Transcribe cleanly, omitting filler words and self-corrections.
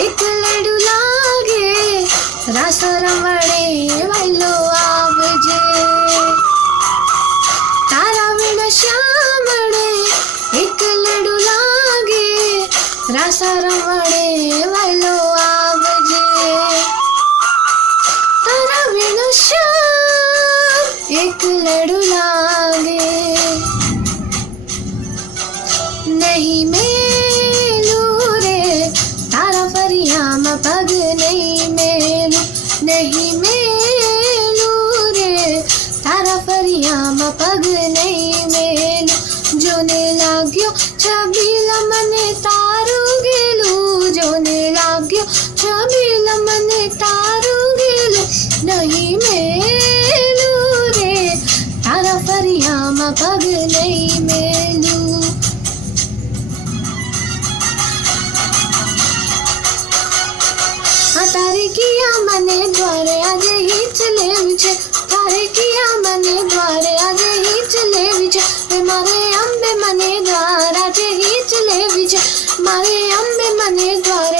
एक लडू लागे रास रमणे वैलो आवजे तारा विण श्यामणे एक लडू लागे रास रमणे वैलो आवजे तारा विण श्याम एक लडू लागे नहीं मेलू रे तारा फरियामा पग नहीं मेलू नहीं मेलू रे तारा फरियामा पग नहीं मेलू जोने लाग्यो छबीला मने तारू गेलू जोने लाग्यो छबीला मने तारू गेलू नहीं मेलू रे तारा फरियामा पग नहीं मेलू तारे किया मने द्वारे आज हीच लेवी छे तारे किया मने द्वारे आज हीच लेवी छे मारे अंबे मने द्वार आज हीच लेवी छे मारे अंबे मने द्वार